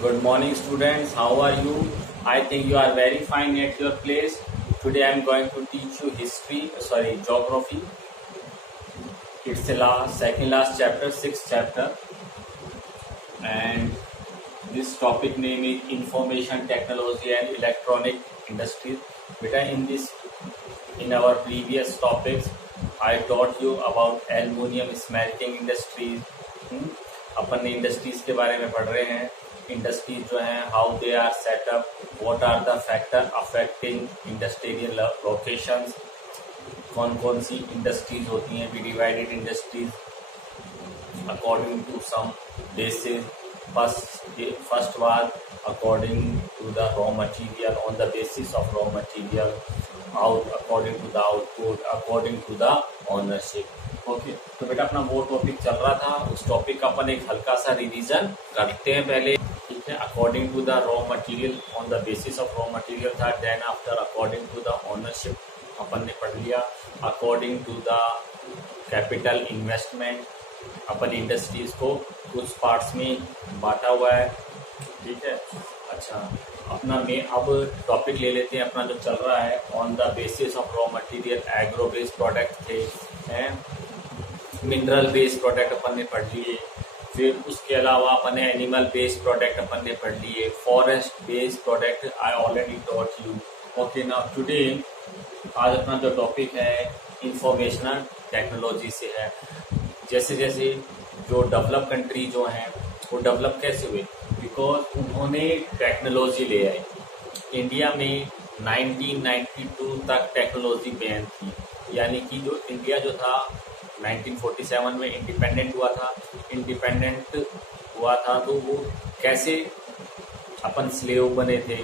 Good morning, students. How are you? I think you are very fine at your place. Today I am going to teach you geography. It's the second last chapter, sixth chapter, and this topic name is information technology and electronic industries. Beta, in our previous topics, I taught you about aluminium smelting industries. अपन ने industries के बारे में पढ़ रहे हैं. Industries जो हैं, how they are set up, what are the factor affecting industrial locations, कौन कौन सी इंडस्ट्रीज होती हैं. We divided industries according to some basis. First was according to the raw material, on the basis of raw material, according to the output, according to the ownership. Okay, तो बेटा अपना वो topic चल रहा था. उस टॉपिक का अपन एक हल्का सा रिवीजन करते हैं पहले. ठीक है, according to the raw material, on the basis of raw material था. Then after according to the ownership अपन ने पढ़ लिया. According to the capital investment, अपन इंडस्ट्रीज को कुछ पार्ट्स में बांटा हुआ है. ठीक है, अच्छा अपना में अब टॉपिक ले लेते हैं अपना जो चल रहा है. On the basis of raw material, agro based product थे, हैं मिनरल बेस्ड प्रोडक्ट अपन ने पढ़ लिए. फिर उसके अलावा अपन ने एनिमल बेस्ड प्रोडक्ट अपन ने पढ़ लिए. Forest based product I already taught you. Okay, now today आज अपना जो टॉपिक है इंफॉर्मेशनल टेक्नोलॉजी से है. जैसे जैसे जो डेवलप कंट्री जो हैं वो डेवलप कैसे हुए, बिकॉज उन्होंने टेक्नोलॉजी ले आए. इंडिया में 1992 तक टेक्नोलॉजी बैन थी. यानी कि जो इंडिया जो था 1947 में इंडिपेंडेंट हुआ था तो वो कैसे अपन स्लेव बने थे,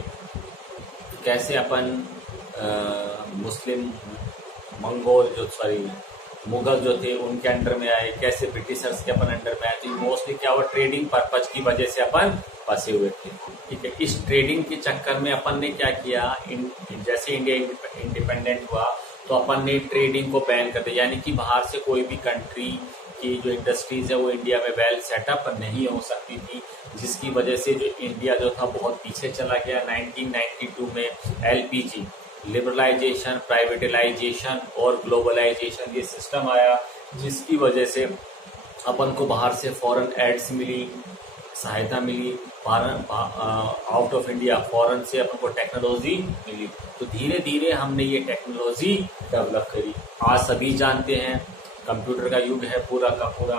कैसे अपन मुगल जो थे उनके अंडर में आए, कैसे ब्रिटिशर्स के अपन अंडर में आए. तो मोस्टली क्या हुआ, ट्रेडिंग पर्पज की वजह से अपन फंसे हुए थे. ठीक है, इस ट्रेडिंग के चक्कर में अपन ने क्या किया, जैसे इंडिया इंडिपेंडेंट हुआ तो अपन ने ट्रेडिंग को बैन कर दिया. यानी कि बाहर से कोई भी कंट्री की जो इंडस्ट्रीज है वो इंडिया में वेल सेटअप नहीं हो सकती थी, जिसकी वजह से जो इंडिया जो था बहुत पीछे चला गया. 1992 में एलपीजी, लिबरलाइजेशन, प्राइवेटलाइजेशन और ग्लोबलाइजेशन ये सिस्टम आया, जिसकी वजह से अपन को बाहर से फॉरेन एड्स मिली, सहायता मिली. आउट ऑफ इंडिया फॉरेन से अपन को टेक्नोलॉजी मिली. तो धीरे धीरे हमने ये टेक्नोलॉजी डेवलप करी. आज सभी जानते हैं कंप्यूटर का युग है पूरा का पूरा.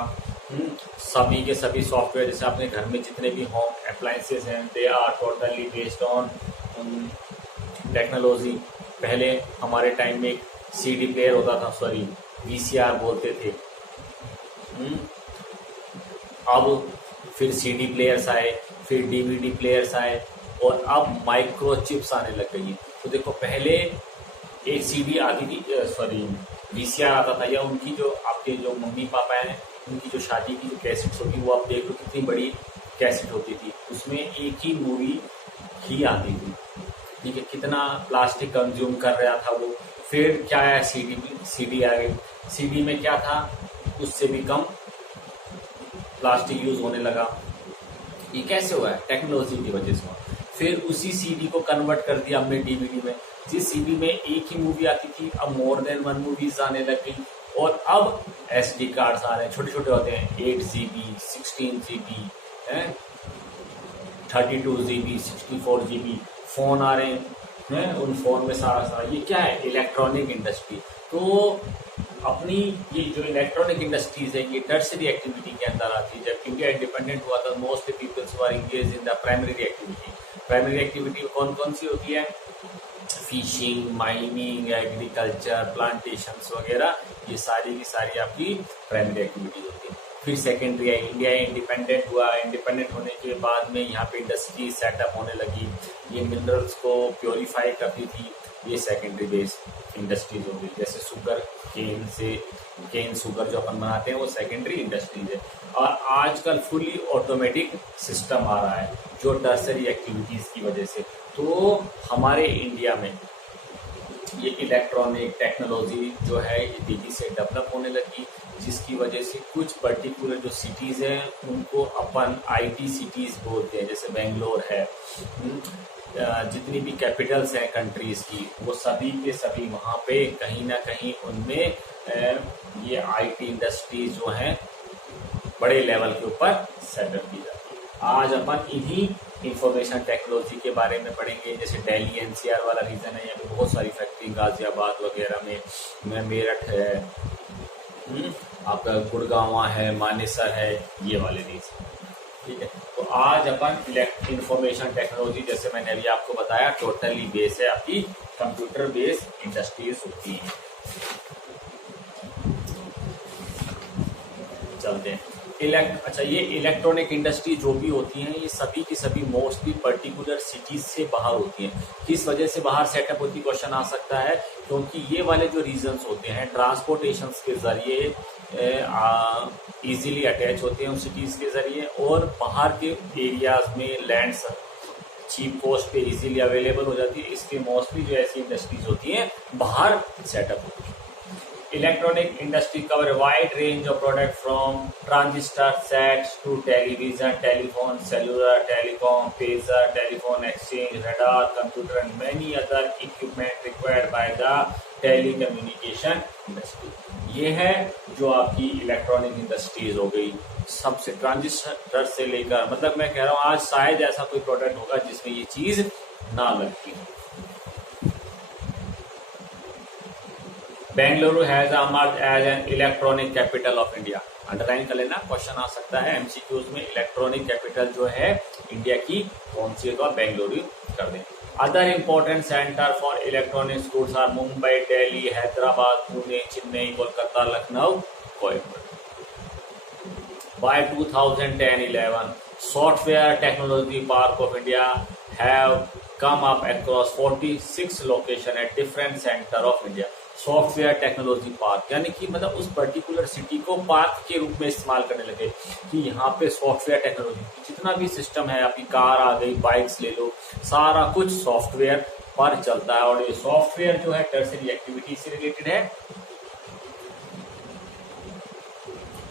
सभी के सभी सॉफ्टवेयर, जैसे अपने घर में जितने भी होम अप्लायंसेस हैं, they are totally based on technology. पहले हमारे टाइम में एक सीडी प्लेयर होता था, वीसीआर बोलते थे. अब फिर सीडी प्लेयर्स आए, फिर डीवीडी प्लेयर्स आए और अब माइक्रोचिप्स आने लग गई. तो देखो पहले एक सीडी आती थी, वीसीआर आता था, या उनकी जो आपके जो मम्मी पापा हैं उनकी जो शादी की जो कैसेट्स होती वो आप देख लो कितनी बड़ी कैसेट होती थी. उसमें एक ही मूवी ही आती थी. ठीक है, कितना प्लास्टिक कंज्यूम कर रहा था वो. फिर क्या आया, सीडी आ गई. सीडी में क्या था, उससे भी कम प्लास्टिक यूज होने लगा. ये कैसे हुआ है, टेक्नोलॉजी की वजह से. फिर उसी सीडी को कन्वर्ट कर दिया हमने डीवीडी में. जिस सीडी में एक ही मूवी आती थी अब मोर देन वन मूवीज आने लग गई. और अब एसडी कार्ड्स आ रहे हैं, छोटे छोटे होते हैं, 8GB, 16GB, 32GB, 64GB. Phone आ रहे हैं, उन फोन में सारा ये क्या है, इलेक्ट्रॉनिक इंडस्ट्री. तो अपनी ये जो इलेक्ट्रॉनिक इंडस्ट्रीज है ये टर्शरी एक्टिविटी के अंदर आती है. जब इंडिया इंडिपेंडेंट हुआ था most peoples were engage in the primary activity. Primary activity कौन कौन सी होती है, फिशिंग, माइनिंग, एग्रीकल्चर, प्लांटेशंस वगैरह, ये सारी की सारी आपकी प्राइमरी एक्टिविटी होती है. फिर सेकेंडरी है, इंडिया इंडिपेंडेंट हुआ. इंडिपेंडेंट होने के बाद में यहाँ पे इंडस्ट्री सेटअप होने लगी. ये मिनरल्स को प्योरीफाई करती थी, ये सेकेंडरी बेस्ड इंडस्ट्रीज होगी. जैसे शुगर केन शुगर जो अपन बनाते हैं वो सेकेंडरी इंडस्ट्रीज है. और आजकल फुली ऑटोमेटिक सिस्टम आ रहा है जो टर्सरी एक्टिविटीज की वजह से. तो हमारे इंडिया में ये इलेक्ट्रॉनिक टेक्नोलॉजी जो है ये तेजी से डेवलप होने लगी, जिसकी वजह से कुछ पर्टिकुलर जो सिटीज हैं उनको अपन आईटी सिटीज बोलते हैं, जैसे बेंगलोर है। जितनी भी कैपिटल्स हैं कंट्रीज की, वो सभी के सभी वहाँ पे कहीं ना कहीं उनमें ये आईटी इंडस्ट्रीज जो हैं बड़े लेवल के ऊपर सेटअप की जाती है। आज अपन इन्हीं इंफॉर्मेशन टेक्नोलॉजी के बारे में पढ़ेंगे। जैसे दिल्ली एनसीआर वाला रीजन है, यहाँ पे बहुत सारी फैक्ट्री, गाजियाबाद वगैरह में मेरठ है, आपका गुड़गांव है, मानेसर है, ये वाले रीजन। ठीक है, तो आज अपन इंफॉर्मेशन टेक्नोलॉजी, जैसे मैंने अभी आपको बताया, टोटली बेस है आपकी कंप्यूटर बेस्ड इंडस्ट्रीज होती हैं। चलते हैं। अच्छा, ये इलेक्ट्रॉनिक इंडस्ट्री जो भी होती हैं, ये सभी की सभी मोस्टली पर्टिकुलर सिटीज से बाहर होती हैं। किस वजह से बाहर सेटअप होती, क्वेश्चन आ सकता है, क्योंकि ये वाले जो रीजन्स होते हैं ट्रांसपोर्टेशन के जरिए इजीली अटैच होते हैं उन सिटीज के जरिए, और बाहर के एरियाज में लैंड चीप कॉस्ट पे इजीली अवेलेबल हो जाती है। इसके मोस्टली जो ऐसी इंडस्ट्रीज होती हैं बाहर सेटअप होती है। Electronic industry cover a wide range of products from transistor sets to television, telephone, cellular, telecom, pager, telephone exchange, radar, computer, and many other equipment required by the telecommunication industry. ये है जो आपकी electronic industries हो गई, सबसे transistor से लेकर, मतलब मैं कह रहा हूँ आज शायद ऐसा कोई प्रोडक्ट होगा जिसमें ये चीज ना लगती हो। Bengaluru has emerged as an electronic capital of India. Underline कर लेना, क्वेश्चन आ सकता है एमसीक्यूज में, इलेक्ट्रॉनिक कैपिटल जो है इंडिया की कौन सी होगा, बेंगलुरु कर दें। Other important centre for electronic goods are Mumbai, Delhi, Hyderabad, Pune, Chennai, Kolkata, Lucknow, Coimbatore. By 2010-11, Software Technology Park of India have come up across 46 locations at different center of India. Software technology park यानी कि मतलब उस पर्टिकुलर सिटी को पार्क के रूप में इस्तेमाल करने लगे कि यहाँ पे सॉफ्टवेयर टेक्नोलॉजी, जितना भी सिस्टम है, आपकी कार आ गई, बाइक्स ले लो, सारा कुछ सॉफ्टवेयर पर चलता है। और ये सॉफ्टवेयर जो है टर्सरी एक्टिविटी से रिलेटेड है।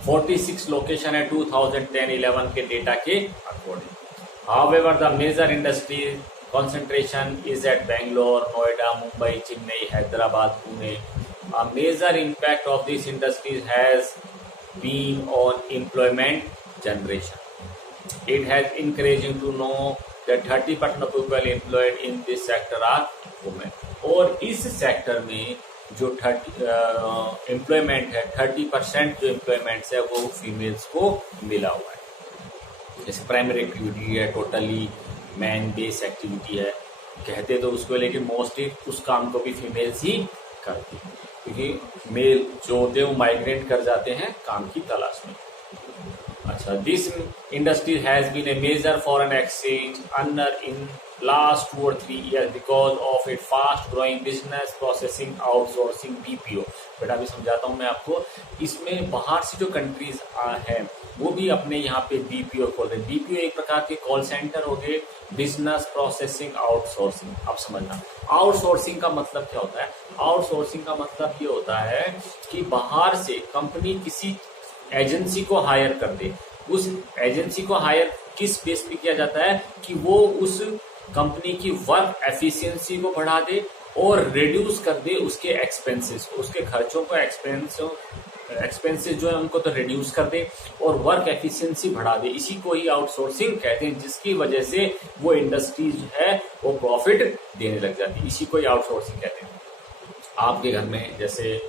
46 लोकेशन है 2010-11 के डेटा के according. However the major industry concentration is at Bangalore, Noida, Mumbai, Chennai, Hyderabad, Pune. A major impact of these industries has been on employment generation. It has encouraging to know that 30% of people employed in this sector are women. और इस sector में जो employment है, 30% जो employment है वो females को मिला हुआ है। जैसे प्राइमरी एक्टिविटी है, टोटली मैन बेस एक्टिविटी है कहते तो उसको, लेकिन मोस्टली उस काम को भी फीमेल्स ही करती है, क्योंकि मेल जो होते हैं वो माइग्रेट कर जाते हैं काम की तलाश में। अच्छा, this industry has been a major foreign exchange earner in last 2 or 3 years because of its fast growing business processing outsourcing BPO। बेटा अभी समझाता हूँ मैं आपको। इसमें बाहर से जो कंट्रीज हैं वो भी अपने यहाँ पे BPO खोल रहे हैं। BPO एक प्रकार के कॉल सेंटर हो गए, बिजनेस प्रोसेसिंग आउटसोर्सिंग। अब समझना आउटसोर्सिंग का मतलब क्या होता है। आउटसोर्सिंग का मतलब ये होता है कि बाहर से कंपनी किसी एजेंसी को हायर कर दे। उस एजेंसी को हायर किस बेस पे किया जाता है कि वो उस कंपनी की वर्क एफिशिएंसी को बढ़ा दे और रिड्यूस कर दे उसके एक्सपेंसेस, उसके खर्चों को, एक्सपेंसेस जो है उनको तो रिड्यूस कर दे और वर्क एफिशिएंसी बढ़ा दे। इसी को ही आउटसोर्सिंग कहते हैं, जिसकी वजह से वो इंडस्ट्री जो है वो प्रॉफिट देने लग जाती है। इसी को ही आउटसोर्सिंग कहते हैं। आपके घर में जैसे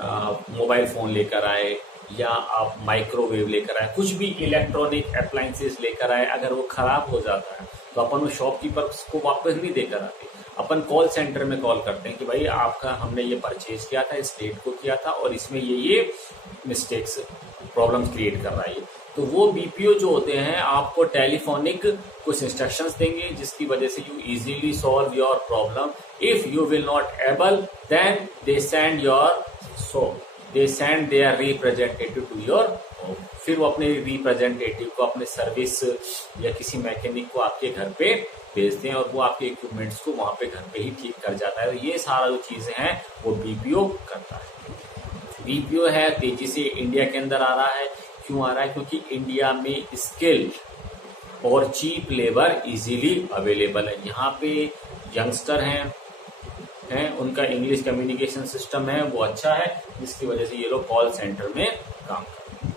मोबाइल फोन लेकर आए या आप माइक्रोवेव लेकर आए, कुछ भी इलेक्ट्रॉनिक अप्लायंसेस लेकर आए, अगर वो खराब हो जाता है तो अपन उस शॉपकीपर को वापस नहीं देकर आते, अपन कॉल सेंटर में कॉल करते हैं कि भाई आपका हमने ये परचेज किया था, इस डेट को किया था और इसमें ये मिस्टेक्स प्रॉब्लम्स क्रिएट कर रहा है। तो वो बीपीओ जो होते हैं आपको टेलीफोनिक कुछ इंस्ट्रक्शंस देंगे जिसकी वजह से you easily solve your problem. If you will not able then they send their representative to your home. फिर वो अपने रिप्रेजेंटेटिव को, अपने सर्विस या किसी मैकेनिक को आपके घर पे भेजते हैं और वो आपके इक्विपमेंट्स को वहां पे घर पे ही ठीक कर जाता है। तो ये सारा जो चीजें हैं वो बीपीओ करता है। बीपीओ है तेजी से इंडिया के अंदर आ रहा है। क्यों आ रहा है? क्योंकि इंडिया में स्किल्ड और चीप लेबर इजीली अवेलेबल है। यहाँ पे यंगस्टर हैं उनका इंग्लिश कम्युनिकेशन सिस्टम है वो अच्छा है, जिसकी वजह से ये लोग कॉल सेंटर में काम करते हैं।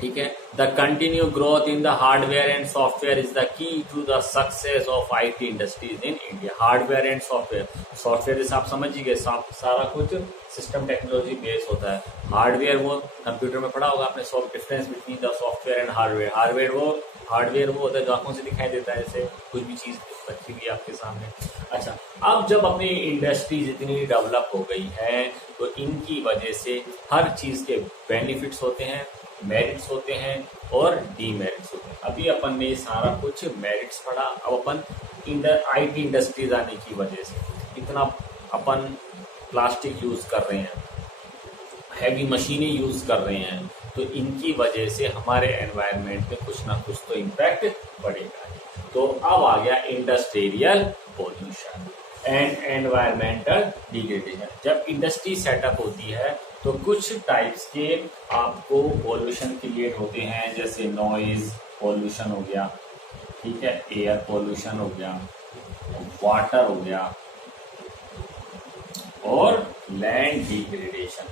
ठीक है। The continue growth in the hardware and software is the key to the success of IT industries in India. Hardware and software जैसे आप समझिए सारा कुछ सिस्टम टेक्नोलॉजी बेस होता है। हार्डवेयर वो कंप्यूटर में पढ़ा होगा आपने, difference between the software and hardware. Hardware वो होता है जो आंखों से दिखाई देता है, जैसे कुछ भी चीज रखी हुई आपके सामने। अच्छा, अब जब अपनी इंडस्ट्रीज इतनी डेवलप हो गई है तो इनकी वजह से हर चीज के बेनिफिट्स होते हैं, मेरिट्स होते हैं और डीमेरिट्स होते हैं। अभी अपन ने सारा कुछ मेरिट्स पढ़ा। अब अपन आईटी इंडस्ट्रीज आने की वजह से इतना अपन प्लास्टिक यूज कर रहे हैं, हैवी मशीनें यूज कर रहे हैं, तो इनकी वजह से हमारे एनवायरनमेंट में कुछ ना कुछ तो इम्पैक्ट पड़ेगा। तो अब आ गया industrial pollution and environmental degradation. जब इंडस्ट्री सेटअप होती है तो कुछ टाइप्स के आपको पोल्यूशन क्रिएट होते हैं, जैसे नॉइज पोल्यूशन हो गया, ठीक है, एयर पोल्यूशन हो गया, वाटर हो गया और लैंड डिग्रेडेशन।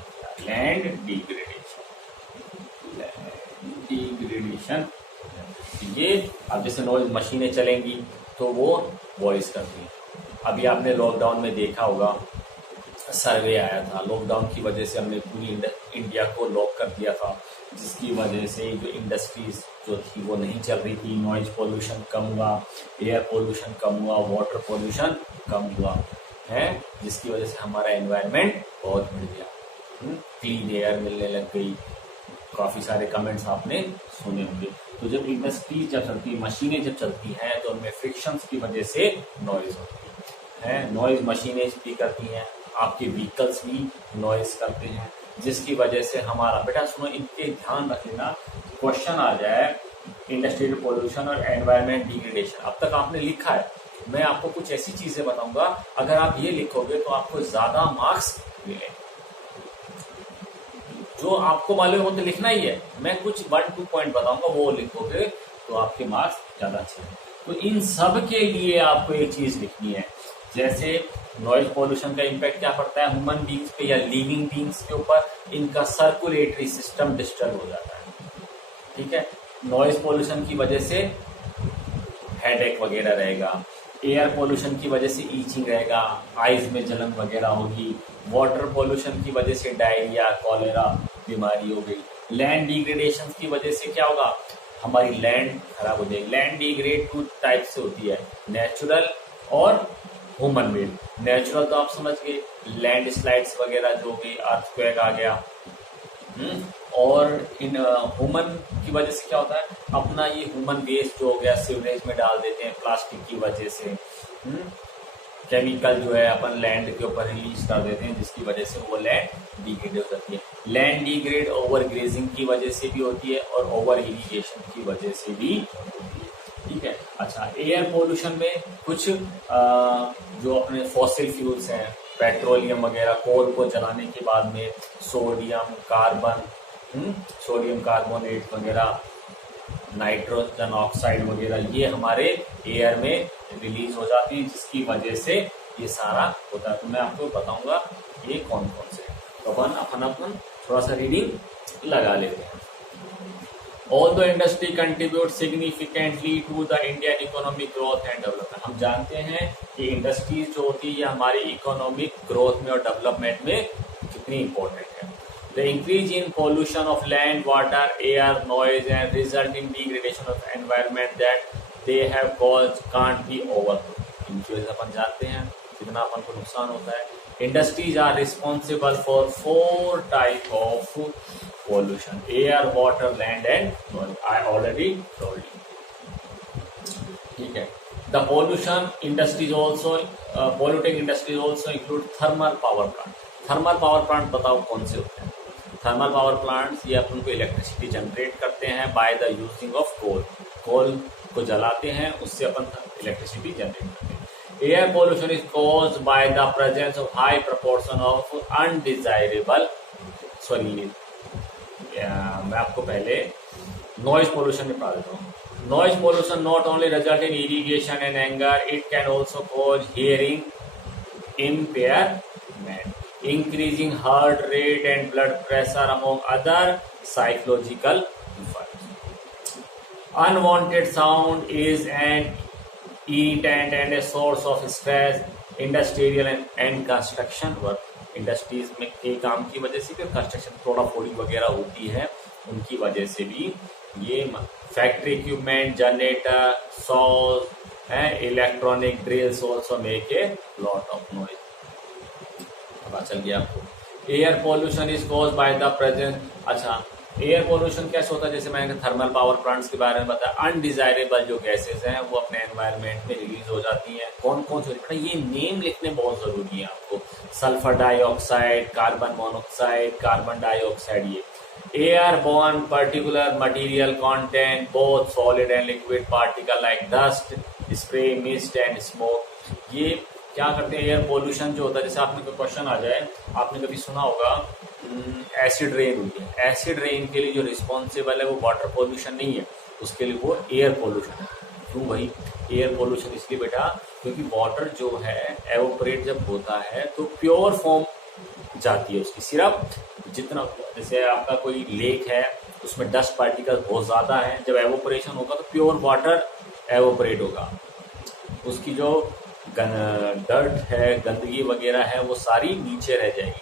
ये अब जैसे नॉइज मशीनें चलेंगी तो वो वॉइस करती हैं। अभी आपने लॉकडाउन में देखा होगा, सर्वे आया था, लॉकडाउन की वजह से हमने पूरी इंडिया को लॉक कर दिया था, जिसकी वजह से जो इंडस्ट्रीज जो थी वो नहीं चल रही थी। नॉइज पोल्यूशन कम हुआ, एयर पोल्यूशन कम हुआ, वाटर पोल्यूशन कम हुआ है, जिसकी वजह से हमारा एनवायरनमेंट बहुत बढ़ गया, क्लीन एयर मिलने लग गई। काफी सारे कमेंट्स आपने सुने होंगे। तो जब इंडस्ट्रीज जब चलती है, मशीनें जब चलती हैं तो उनमें फ्रिक्शंस की वजह से नॉइज होती है। नॉइज मशीनें भी करती हैं, आपके व्हीकल्स भी नॉइज करते हैं, जिसकी वजह से हमारा, बेटा सुनो, इनके ध्यान रख लेना, क्वेश्चन आ जाए इंडस्ट्रियल पोल्यूशन और एनवायरनमेंट डिग्रेडेशन। अब तक आपने लिखा है, मैं आपको कुछ ऐसी चीजें बताऊंगा, अगर आप ये लिखोगे तो आपको ज्यादा मार्क्स मिलेंगे। जो आपको मालूम है वो तो लिखना ही है, मैं कुछ 1-2 पॉइंट बताऊंगा, वो लिखोगे तो आपके मार्क्स ज्यादा अच्छे हैं। तो इन सब के लिए आपको एक चीज लिखनी है, जैसे नॉइज पोल्यूशन का इम्पैक्ट क्या पड़ता है ह्यूमन बींग्स पे या लिविंग बींग्स के ऊपर, इनका सर्कुलेटरी सिस्टम डिस्टर्ब हो जाता है। ठीक है, नॉइज पोल्यूशन की वजह से हेडेक वगैरह रहेगा, एयर पोल्यूशन की वजह से ईचिंग रहेगा, आइज में जलन वगैरह होगी, वाटर पोल्यूशन की वजह से डायरिया, कॉलेरा बीमारी हो गई। लैंड डिग्रेडेशन की वजह से क्या होगा, हमारी लैंड खराब हो जाएगी। लैंड डिग्रेड 2 टाइप से होती है, नेचुरल और ह्यूमन मेड। नेचुरल तो आप समझ गए, लैंड स्लाइड्स वगैरह जो भी, अर्थक्वेक आ गया। और इन ह्यूमन की वजह से क्या होता है, अपना ये ह्यूमन वेस्ट जो हो गया सीवरेज में डाल देते हैं प्लास्टिक की वजह से। केमिकल जो है अपन लैंड के ऊपर रिलीज कर देते हैं, जिसकी वजह से वो लैंड डिग्रेड हो जाती है। लैंड डिग्रेड ओवर ग्रेजिंग की वजह से भी होती है और ओवर इरिगेशन की वजह से भी होती है। ठीक है। अच्छा, एयर पोल्यूशन में कुछ जो अपने फॉसिल फ्यूल्स हैं, पेट्रोलियम वगैरह, कोल को जलाने के बाद में सोडियम कार्बोनेट वगैरह, नाइट्रोजन ऑक्साइड वगैरह, ये हमारे एयर में रिलीज हो जाती है, जिसकी वजह से ये सारा होता है। तो मैं आपको बताऊंगा ये कौन कौन से। तो अपन थोड़ा सा रीडिंग लगा लेते हैं। Although industry contributes significantly to the Indian economic growth and development, हम जानते हैं कि इंडस्ट्रीज जो होती है हमारे इकोनॉमिक ग्रोथ में और डेवलपमेंट में कितनी इंपॉर्टेंट है। The increase in pollution of land, water, air, noise and resulting degradation of environment that they have caused can't be overlooked. इनकी वजह से अपन जानते हैं कितना अपन को नुकसान होता है। Industries are responsible for 4 type of pollution: air, water, land and noise. I already told you. ठीक है। The polluting industries also include thermal power plant. Thermal power plant बताओ कौन से होते हैं। थर्मल पावर प्लांट्स ये अपन को इलेक्ट्रिसिटी जनरेट करते हैं by the using of coal को जलाते हैं, उससे अपन इलेक्ट्रिसिटी जनरेट करते हैं। Air pollution is caused by the presence of high proportion of undesirable, sorry मैं आपको पहले नॉइज पोल्यूशन में पढ़ा देता हूँ. Noise pollution not only result in irritation and anger, it can also cause hearing impairment, increasing heart rate and blood pressure among other psychological effects. Unwanted sound is an irritant and a source of stress. Industrial and construction work, industries में के काम की वजह से, construction थोड़ा फोड़ी वगैरह होती है, उनकी वजह से भी ये factory equipment, generator, saws, electronic drills also make a lot of noise. पता चल गया आपको. Air pollution is caused by the presence. अच्छा, एयर पोल्यूशन कैसे होता है? जैसे मैंने थर्मल पावर प्लांट्स के बारे में बताया, अनडिजायरेबल जो गैसेस हैं वो अपने एनवायरनमेंट में रिलीज हो जाती हैं. कौन कौन सी? ये नेम लिखने बहुत जरूरी है आपको. Sulphur dioxide, carbon monoxide, carbon dioxide. ये airborne particular material content both solid and liquid particle like dust, spray, mist and smoke. ये क्या करते हैं? एयर पोल्यूशन जो होता है, जैसे आपने कोई क्वेश्चन आ जाए, आपने कभी सुना होगा एसिड रेन हुई है. एसिड रेन के लिए जो रिस्पॉन्सिबल है वो वाटर पोल्यूशन नहीं है, उसके लिए वो एयर पोल्यूशन है. क्यों भाई एयर पोल्यूशन? इसलिए बेटा क्योंकि वाटर जो है एवोपरेट जब होता है तो प्योर फॉर्म जाती है उसकी. सिर्फ जितना, जैसे आपका कोई लेक है उसमें डस्ट पार्टिकल बहुत ज्यादा है, जब एवोपरेशन होगा तो प्योर वाटर एवोपरेट होगा. उसकी जो डर्ट है, गंदगी वगैरह है, वो सारी नीचे रह जाएगी.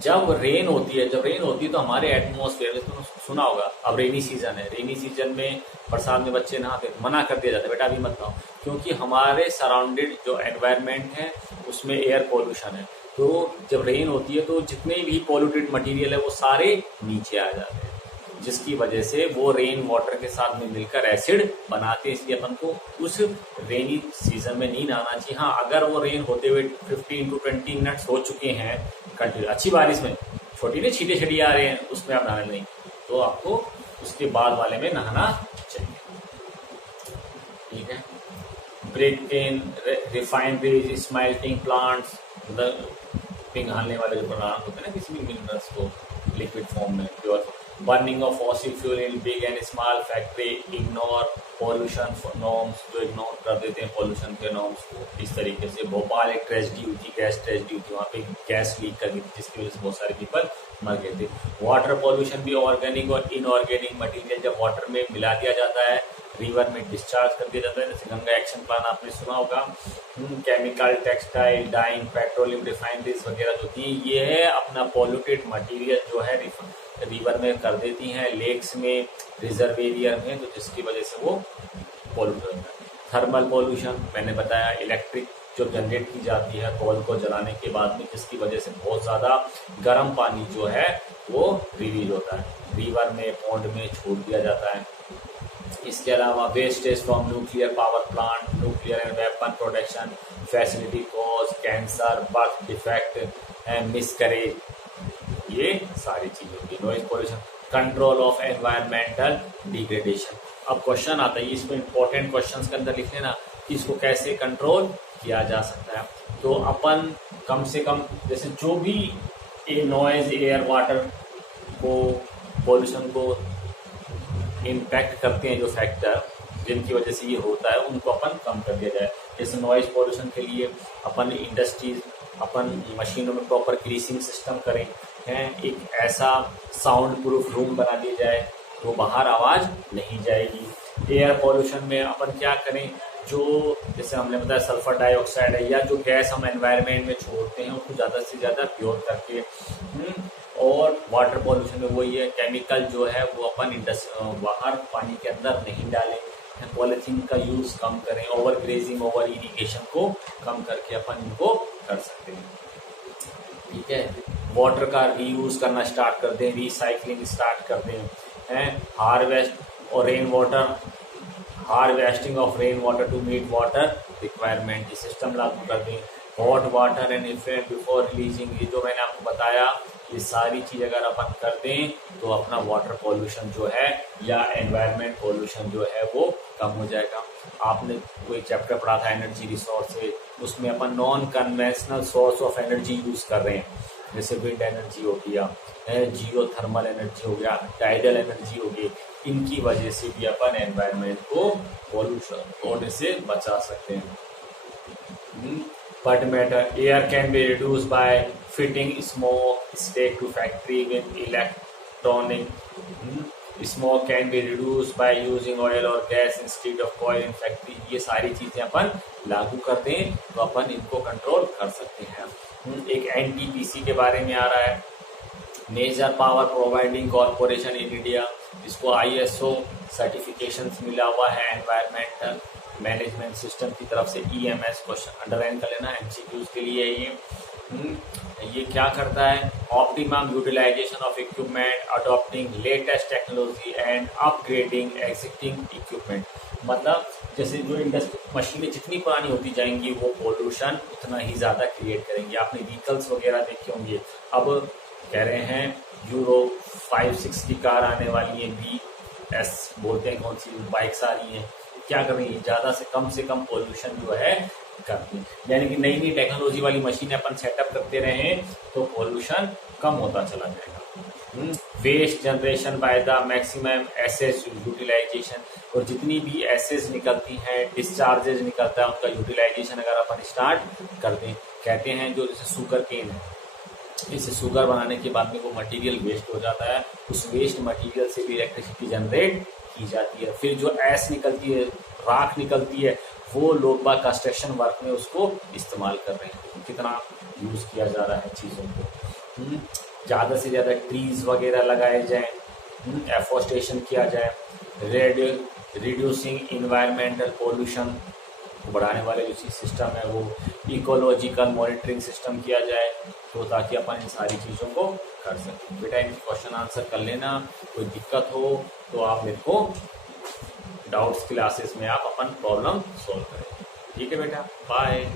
जब रेन होती है तो हमारे एटमॉस्फेयर में, तो सुना होगा, अब रेनी सीजन है, रेनी सीजन में बरसात में बच्चे नहाते, मना कर दिया जाता है बेटा अभी मत नहाओ, क्योंकि हमारे सराउंडेड जो एनवायरनमेंट है उसमें एयर पोल्यूशन है. तो जब रेन होती है तो जितने भी पॉल्यूटेड मटेरियल है वो सारे नीचे आ जाते हैं, जिसकी वजह से वो रेन वाटर के साथ में मिलकर एसिड बनाते हैं. इसलिए अपन को उस रेनी सीजन में नहीं नहाना चाहिए. हाँ, अगर वो रेन होते हुए 15 to 20 मिनट्स हो चुके हैं कंटिन्यू, अच्छी बारिश में, छोटी नहीं छीटे छीटे आ रहे हैं, उसमें आप नहाना नहीं, तो आपको उसके बाद वाले में नहाना चाहिए. ठीक है. ब्रेक-इन, रिफाइनरीज, स्मेल्टिंग प्लांट्स, पिघालने वाले जो प्लांट होते हैं ना किसी भी मिनरल्स को लिक्विड फॉर्म में, pure. Burning of fossil fuel in big and small factory, ignore pollution norms, जो इग्नोर कर देते हैं पॉल्यूशन के नॉर्म्स को. इस तरीके से भोपाल एक ट्रेजेडी हुई थी, गैस ट्रेजेडी हुई थी, वहाँ पे गैस लीक कर गई थी, जिसकी वजह से बहुत सारे पीपल मर गए थे. वाटर पॉल्यूशन भी ऑर्गेनिक और इनऑर्गेनिक मटीरियल जब वाटर में मिला दिया जाता है, रिवर में डिस्चार्ज कर दिया जाता है, जैसे गंगा एक्शन प्लान आपने सुना होगा. Chemical, textile, dyeing, petroleum refineries वगैरह जो थी, ये है अपना पॉल्यूटेड मटेरियल जो है रिवर में कर देती हैं, लेक्स में, रिजर्वेरियर में, तो जिसकी वजह से वो पॉल्यूट होता है. थर्मल पॉल्यूशन मैंने बताया, इलेक्ट्रिक जो जनरेट की जाती है कोल को जलाने के बाद में, जिसकी वजह से बहुत ज़्यादा गर्म पानी जो है वो रिलीज होता है, रिवर में, पॉन्ड में छोड़ दिया जाता है. इसके अलावा wastage from nuclear power plant, nuclear and weapon production facility cause cancer, birth defect and miscarriage, ये सारी चीजें होती है. Noise pollution, control of environmental degradation. अब क्वेश्चन आता है, इसमें इंपॉर्टेंट क्वेश्चंस के अंदर लिख लेना कि इसको कैसे कंट्रोल किया जा सकता है. तो अपन कम से कम, जैसे जो भी नॉइज, एयर, वाटर को, पोल्यूशन को इम्पैक्ट करते हैं, जो फैक्टर जिनकी वजह से ये होता है, उनको अपन कम कर दिया जाए. जैसे नॉइज पोल्यूशन के लिए अपन इंडस्ट्रीज, अपन मशीनों में प्रॉपर क्लीनिंग सिस्टम करें हैं, एक ऐसा साउंड प्रूफ रूम बना दिया जाए तो बाहर आवाज नहीं जाएगी. एयर पोल्यूशन में अपन क्या करें, जो जैसे हमने बताया सल्फर डाइऑक्साइड है, या जो गैस हम एनवायरनमेंट में छोड़ते हैं उसको ज़्यादा से ज़्यादा प्योर करके. और वाटर पोल्यूशन में वही है, केमिकल जो है वो अपन बाहर पानी के अंदर नहीं डालें, पॉलीथीन का यूज कम करें, ओवर ग्रेजिंग, ओवर इरिगेशन को कम करके अपन इनको कर सकते हैं. ठीक है. वाटर का रीयूज करना स्टार्ट कर दें, रिसाइकलिंग स्टार्ट कर दें, हार्वेस्ट और rain water, harvesting of rain water to meet water requirement, ये सिस्टम लागू कर दें. Hot water and effect before releasing, ये जो मैंने आपको बताया, ये सारी चीज अगर अपन कर दें तो अपना वाटर पॉल्यूशन जो है या एनवायरनमेंट पॉल्यूशन जो है वो कम हो जाएगा. आपने कोई चैप्टर पढ़ा था एनर्जी रिसोर्स, उसमें अपन non conventional source of energy use कर रहे हैं, जैसे विंड एनर्जी हो गया, जियो थर्मल एनर्जी हो गया, टाइडल एनर्जी हो गई। इनकी वजह से भी अपन एनवायरनमेंट को पॉल्यूशन होने से बचा सकते हैं। But matter air can be reduced by fitting smoke stack to factory with electronic. Smoke can be reduced by using oil or gas instead of coal in factory. ये सारी चीजें अपन लागू करते हैं तो अपन इनको कंट्रोल कर सकते हैं। एक एनटीपीसी के बारे में आ रहा है, major power providing corporation in India. इसको आईएसओ सर्टिफिकेशन मिला हुआ है एनवायरमेंटल मैनेजमेंट सिस्टम की तरफ से। ईएमएस क्वेश्चन अंडरलाइन कर लेना, एमसीक्यूज के लिए ये क्या करता है, optimum utilisation of equipment, adopting latest technology and upgrading existing equipment. मतलब जैसे जो इंडस्ट्री मशीनें जितनी पुरानी होती जाएंगी वो पोल्यूशन उतना ही ज्यादा क्रिएट करेंगी। आपने व्हीकल्स वगैरह देखे होंगे, अब कह रहे हैं यूरो 5-6 की कार आने वाली है, BS बोलते हैं, कौन सी बाइक्स आ रही हैं, क्या कर रही है, ज्यादा से कम पोल्यूशन जो है करती है। यानी कि नई नई टेक्नोलॉजी वाली मशीनें अपन सेटअप करते रहे तो पोल्यूशन कम होता चला जाएगा। Waste generation by the maximum access utilisation, और जितनी भी एसेज निकलती हैं, डिस्चार्जेज निकलता है, उनका यूटिलाइजेशन अगर अपन स्टार्ट कर दें। कहते हैं जो जैसे शुगर केन है, इसे शुगर बनाने के बाद में वो मटेरियल वेस्ट हो जाता है, उस वेस्ट मटेरियल से भी इलेक्ट्रिसिटी जनरेट की जाती है। फिर जो एस निकलती है, राख निकलती है, वो लोग बाग कंस्ट्रक्शन वर्क में उसको इस्तेमाल कर रहे हैं। कितना यूज किया जा रहा है चीजों को। ज्यादा से ज्यादा ट्रीज वगैरह लगाए जाएं, एफोरेस्टेशन किया जाए, रिड्यूसिंग इन्वायरमेंटल पोल्यूशन को बढ़ाने वाले जो सिस्टम है वो इकोलॉजिकल मॉनिटरिंग सिस्टम किया जाए, तो ताकि अपन इन सारी चीज़ों को कर सकें। बेटा इनके क्वेश्चन आंसर कर लेना, कोई दिक्कत हो तो आप मेरे को डाउट्स क्लासेस में आप अपन प्रॉब्लम सॉल्व करें। ठीक है बेटा, बाय।